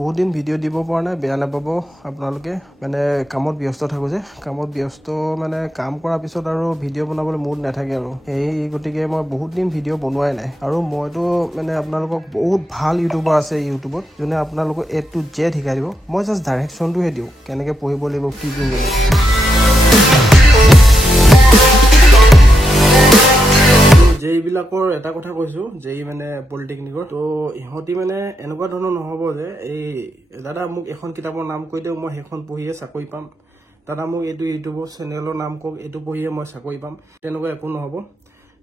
বহুত দিন ভিডিঅ' দিব পৰা নাই, বেয়া নাপাব আপোনালোকে। মানে কামত ব্যস্ত থাকোঁ যে, কামত ব্যস্ত মানে কাম কৰাৰ পিছত আৰু ভিডিঅ' বনাবলৈ মুড নাথাকে আৰু সেই গতিকে মই বহুত দিন ভিডিঅ' বনোৱাই নাই। আৰু মইতো মানে আপোনালোকক বহুত ভাল ইউটিউবাৰ আছে ইউটিউবত, যোনে আপোনালোকক A to Z শিকাই দিব। মই জাষ্ট ডাইৰেকশ্যনটোহে দিওঁ, কেনেকৈ পঢ়িব লাগিব, কি কৰিব লাগিব। যেইবিলাকৰ এটা কথা কৈছোঁ, যেই মানে পলিটেকনিকৰ, তো ইহঁতি মানে এনেকুৱা ধৰণৰ নহ'ব যে এই দাদা মোক এখন কিতাপৰ নাম কৈ দিয়ক, মই সেইখন পঢ়িয়ে চাকৰি পাম, দাদা মোক এইটো ইউটিউবৰ চেনেলৰ নাম কওক, এইটো পঢ়িয়ে মই চাকৰি পাম, তেনেকুৱা একো নহ'ব।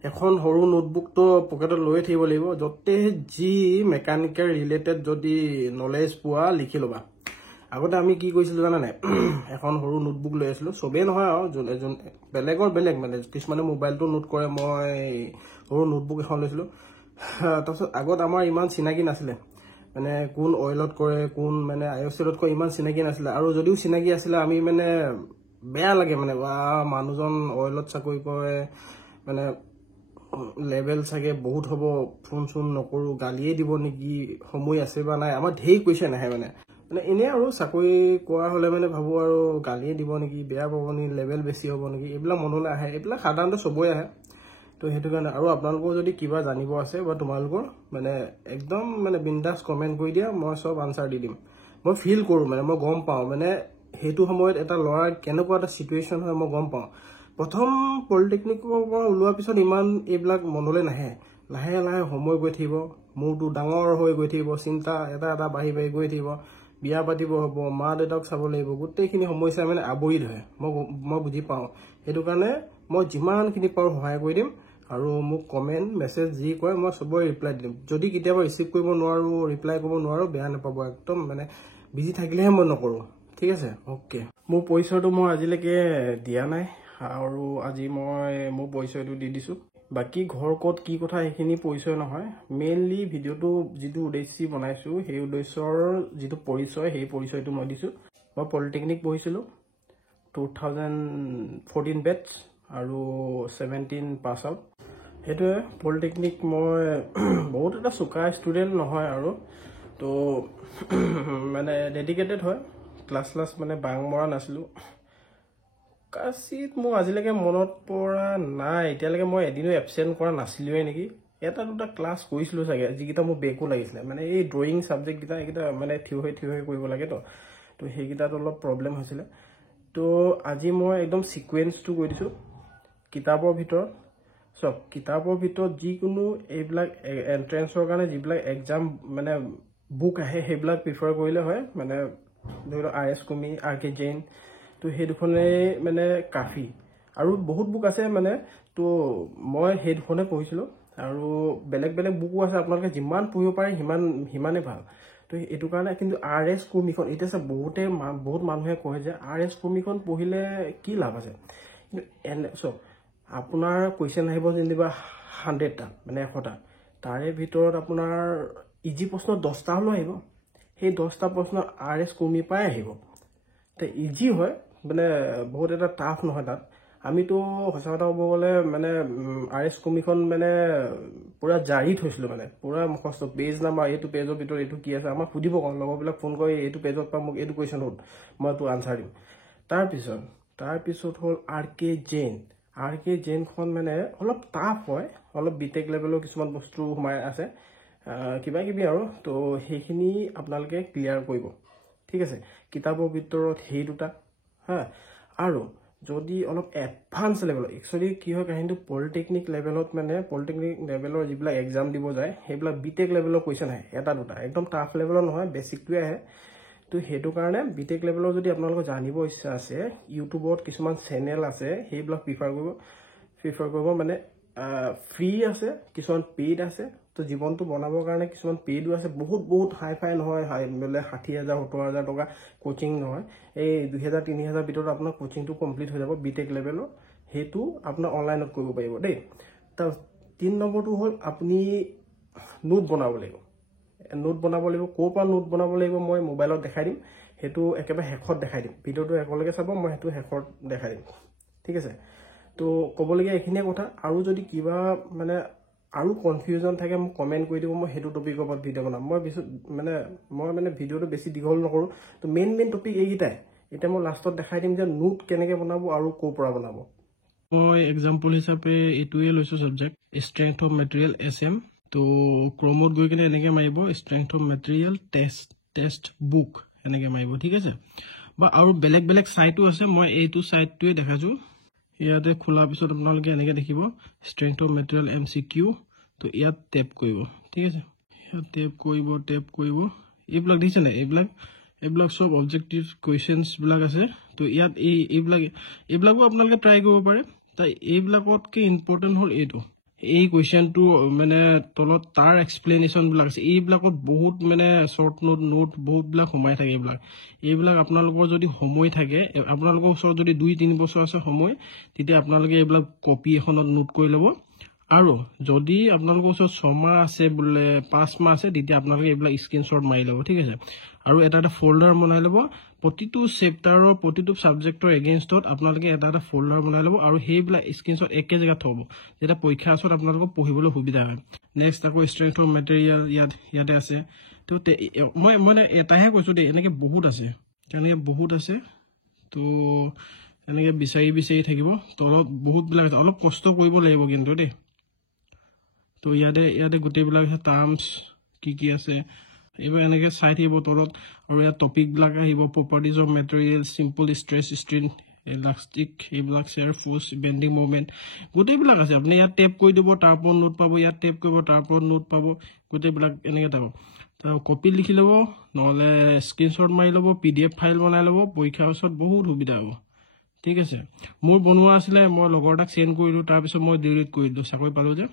এখন সৰু নোটবুকটো পকেটত লৈয়ে থাকিব লাগিব, য'তে যি মেকানিকেল ৰিলেটেড যদি নলেজ পোৱা লিখি ল'বা। আগতে আমি কি কৰিছিলোঁ জানা নাই, এখন সৰু নোটবুক লৈ আছিলোঁ, চবেই নহয় আৰু যোন বেলেগৰ বেলেগ, মানে কিছুমানে মোবাইলটো নোট কৰে, মই সৰু নোটবুক এখন লৈছিলোঁ। তাৰপিছত আগত আমাৰ ইমান চিনাকি নাছিলে, মানে কোন অইলত কৰে, কোন মানে IOCLত কৰে, ইমান চিনাকি নাছিলে। আৰু যদিও চিনাকি আছিলে, আমি মানে বেয়া লাগে মানে, বা মানুহজন অইলত চাকৰি কৰে, মানে লেভেল চাগে বহুত হ'ব, ফোন চোন নকৰোঁ, গালিয়ে দিব নেকি, সময় আছে বা নাই, আমাৰ ঢেৰ কুৱেশ্যন আহে মানে এনেই আৰু চাকৰি কৰা হ'লে মানে ভাবোঁ আৰু গালিয়ে দিব নেকি, বেয়া পাব নেকি, লেভেল বেছি হ'ব নেকি, এইবিলাক মনলৈ আহে। এইবিলাক সাধাৰণতে চবৰে আহে। তো সেইটো কাৰণে আৰু আপোনালোকৰ যদি কিবা জানিব আছে বা তোমালোকৰ মানে একদম মানে বিন্দাছ কমেণ্ট কৰি দিয়া, মই চব আনচাৰ দি দিম। মই ফিল কৰোঁ, মানে মই গম পাওঁ, মানে সেইটো সময়ত এটা ল'ৰাৰ কেনেকুৱা এটা চিটুৱেশ্যন হয় মই গম পাওঁ। প্ৰথম পলিটেকনিকৰ পৰা ওলোৱাৰ পিছত ইমান এইবিলাক মনলৈ নাহে, লাহে লাহে সময় গৈ থাকিব, মূৰটো ডাঙৰ হৈ গৈ থাকিব, চিন্তা এটা এটা বাঢ়ি বাঢ়ি গৈ থাকিব, বিয়া পাতিব হ'ব, মা দেউতাক চাব লাগিব, গোটেইখিনি সমস্যাই মানে আৱৰি ধৰে। মই বুজি পাওঁ, সেইটো কাৰণে মই যিমানখিনি পাৰোঁ সহায় কৰি দিম। আৰু মোক কমেণ্ট মেছেজ যি কয় মই চবৰে ৰিপ্লাই দিম। যদি কেতিয়াবা ৰিচিভ কৰিব নোৱাৰোঁ, ৰিপ্লাই কৰিব নোৱাৰোঁ, বেয়া নাপাব, একদম মানে বিজি থাকিলেহে মই নকৰোঁ, ঠিক আছে? অ'কে। মোৰ পৰিচয়টো মই আজিলৈকে দিয়া নাই, আৰু আজি মই মোৰ পৰিচয়টো দি দিছোঁ। বাকী ঘৰ ক'ত কি কথা সেইখিনি পৰিচয় নহয়, মেইনলি ভিডিঅ'টো যিটো উদ্দেশ্যি বনাইছোঁ, সেই উদ্দেশ্যৰ যিটো পৰিচয়, সেই পৰিচয়টো মই দিছোঁ। মই পলিটেকনিক পঢ়িছিলোঁ, 2014 বেটছ আৰু 17 পাছ আউট। সেইটোৱে পলিটেকনিক। মই বহুত এটা চোকা ষ্টুডেণ্ট নহয় আৰু, তো মানে ডেডিকেটেড হয়, ক্লাছ মানে বাং মৰা নাছিলোঁ। কাচিত মোৰ আজিলৈকে মনত পৰা নাই, এতিয়ালৈকে মই এদিনো এবচেণ্ট কৰা নাছিলোঁৱে নেকি। এটা দুটা ক্লাছ কৰিছিলোঁ চাগে, যিকেইটা মোৰ বেকো লাগিছিলে, মানে এই ড্ৰয়িং ছাবজেক্টকেইটা, এইকেইটা মানে থিয় হৈ কৰিব লাগে তো সেইকেইটাত অলপ প্ৰব্লেম হৈছিলে। তো আজি মই একদম ছিকুৱেঞ্চটো কৈ দিছোঁ। কিতাপৰ ভিতৰত চব, কিতাপৰ ভিতৰত যিকোনো এইবিলাক এণ্ট্ৰেঞ্চৰ কাৰণে যিবিলাক এক্সাম মানে বুক আহে, সেইবিলাক প্ৰিফাৰ কৰিলে হয়। মানে ধৰি লওক RS কুমি, RK জৈন, তো সেই দুখনেই মানে কাফি। আৰু বহুত বুক আছে মানে, তো মই সেই দুখনে পঢ়িছিলোঁ। আৰু বেলেগ বেলেগ বুকো আছে, আপোনালোকে যিমান পঢ়িব পাৰে সিমানেই ভাল। তো এইটো কাৰণে কিন্তু RS কুমিখন এতিয়া চাওক, বহুত মানুহে কয় যে RS কুমিখন পঢ়িলে কি লাভ আছে, কিন্তু চব আপোনাৰ কুৱেশ্যন আহিব যেনিবা 100টা, মানে 100টা, তাৰে ভিতৰত আপোনাৰ ইজি প্ৰশ্ন 10টা হ'লেও আহিব। সেই 10টা প্ৰশ্ন RS কুমি পৰাই আহিব। তো ইজি হয়, মানে বহুত এটা টাফ নহয় তাত। আমিতো সঁচা কথা ক'ব গ'লে মানে RS কুমিখন মানে পূৰা জাৰি থৈছিলোঁ, মানে পূৰা মুখস্থ, পেজ নাম্বাৰ, এইটো পেজৰ ভিতৰত এইটো কি আছে, আমাক সুধিব কওঁ, লগৰবিলাক ফোন কৰি এইটো পেজত পৰা মোক এইটো কুৱেশ্যন হ'ল, মই তোৰ আনচাৰ দিম। তাৰপিছত হ'ল RK জৈন। RK জৈনখন মানে অলপ টাফ হয়, অলপ বিটেক লেভেলৰ কিছুমান বস্তু সোমাই আছে, কিবা কিবি আৰু। তো সেইখিনি আপোনালোকে ক্লিয়াৰ কৰিব, ঠিক আছে? কিতাপৰ ভিতৰত সেই দুটা হা। আৰু যদি অলপ এডভান্স লেভেলৰ, একচুৱেলি কি হয় কাহিনীটো, পলিটেকনিক লেভেলত মানে পলিটেকনিক লেভেলৰ যিবিলাক এক্সাম দিব যায়, সেইবিলাক বিটেক লেভেলৰ কুৱেশ্যন আহে, এটা দুটা, একদম টাফ লেভেলৰ নহয়, বেছিকটোৱে আহে। তো সেইটো কাৰণে বিটেক লেভেলৰ যদি আপোনালোকৰ জানিব ইচ্ছা আছে, ইউটিউবত কিছুমান চেনেল আছে, সেইবিলাক প্ৰিফাৰ কৰিব। মানে ফ্ৰী আছে, কিছুমান পেইড আছে। তো জীৱনটো বনাবৰ কাৰণে কিছুমান পেইডো আছে, বহুত হাই নহয়, বোলে 60,000 70,000 টকা কোচিং নহয়, এই 2,000-3,000 ভিতৰত আপোনাৰ কোচিংটো কমপ্লিট হৈ যাব বিটেক লেভেলৰ। সেইটো আপোনাৰ অনলাইনত কৰিব পাৰিব দেই। তাৰ 3 নম্বৰটো হ'ল আপুনি নোট বনাব লাগিব। ক'ৰ পৰা নোট বনাব লাগিব মই মোবাইলত দেখাই দিম, সেইটো একেবাৰে শেষত দেখাই দিম। ভিডিঅ'টো একেলগে চাব, মই সেইটো শেষত দেখাই দিম, ঠিক আছে? তো ক'বলগীয়া এইখিনিয়ে কথা। আৰু যদি কিবা মানে আৰু কনফিউজন থাকে মোক কমেণ্ট কৰি দিব, মই সেইটো টপিকৰ ওপৰত ভিডিঅ' বনাম। মই মানে ভিডিঅ'টো বেছি দীঘল নকৰোঁ। তো মেইন টপিক এইকেইটাই। এতিয়া মই লাষ্টত দেখাই দিম যে নোট কেনেকৈ বনাব আৰু ক'ৰ পৰা বনাব। মই এক্সাম্পল হিচাপে এইটোৱে লৈছোঁ subject strength of material SM। তো ক্ৰমত গৈ কিনে এনেকৈ মাৰিব strength of material test book এনেকৈ মাৰিব, ঠিক আছে। বা আৰু বেলেগ বেলেগ ছাইটো আছে, মই এইটো ছাইটটোৱে দেখাইছোঁ। ইয়াতে খোলাৰ পিছত আপোনালোকে এনেকৈ দেখিব ষ্ট্ৰেংথ অফ মেটেৰিয়েল MCQ। তো ইয়াত টেপ কৰিব, ঠিক আছে। ইয়াত টেপ কৰিব এইবিলাক দেখিছে নাই, এইবিলাক চব অবজেক্টিভ কুৱেশ্যনছবিলাক আছে। তো ইয়াত এইবিলাকো আপোনালোকে ট্ৰাই কৰিব পাৰে। তাই এইবিলাকতকৈ ইম্পৰ্টেণ্ট হ'ল এইটো, এই কুৱেশ্যনটো মানে তলত তাৰ এক্সপ্লেনেশ্যনবিলাক আছে। এইবিলাকত বহুত মানে শ্বৰ্ট নোট বহুতবিলাক সোমাই থাকে। এইবিলাক আপোনালোকৰ যদি সময় থাকে, আপোনালোকৰ ওচৰত যদি 2-3 বছৰ আছে সময়, তেতিয়া আপোনালোকে এইবিলাক কপি এখনত নোট কৰি ল'ব। আৰু যদি আপোনালোকৰ ওচৰত 6 মাহ আছে বোলে 5 মাহ আছে, তেতিয়া আপোনালোকে এইবিলাক স্ক্ৰীনশ্বট মাৰি ল'ব, ঠিক আছে। আৰু এটা ফল্ডাৰ বনাই ল'ব, প্ৰতিটো চেপ্টাৰৰ প্ৰতিটো ছাবজেক্টৰ এগেইনষ্টত আপোনালোকে এটা ফল্ডাৰ বনাই ল'ব আৰু সেইবিলাক স্ক্ৰীনশ্বট একে জেগাত থ'ব, যেতিয়া পৰীক্ষাৰ ওচৰত আপোনালোকক পঢ়িবলৈ সুবিধা হয়। নেক্সট আকৌ ষ্ট্ৰেংথ অফ মেটেৰিয়েল ইয়াতে আছে। তো মই মানে এটাহে কৈছোঁ দেই, এনেকৈ বহুত আছে। তো এনেকৈ বিচাৰি থাকিব, তলত বহুতবিলাক আছে, অলপ কষ্ট কৰিব লাগিব কিন্তু দেই। তো ইয়াতে গোটেইবিলাক আছে, টাৰ্মছ কি আছে এইবোৰ এনেকৈ চাই থাকিব তলত। আৰু ইয়াত টপিকবিলাক আহিব properties of material, simple stress strain, elastic, এইবিলাক শ্বেয়াৰ ফ'ৰ্চ, বেণ্ডিং মুভমেণ্ট গোটেইবিলাক আছে। আপুনি ইয়াত টেপ কৰি দিব, তাৰ ওপৰত নোট পাব, ইয়াত টেপ কৰিব, তাৰ ওপৰত নোট পাব, গোটেইবিলাক এনেকৈ পাব। তো কপি লিখি ল'ব, নহ'লে স্ক্ৰীনশ্বট মাৰি ল'ব, PDF ফাইল বনাই ল'ব, পৰীক্ষাৰ ওচৰত বহুত সুবিধা হ'ব, ঠিক আছে। মোৰ বনোৱা আছিলে, মই লগৰ এটাক চেণ্ড কৰিলোঁ, তাৰপিছত মই ডিলিট কৰি দিলোঁ, চাকৰি পালোঁ যে।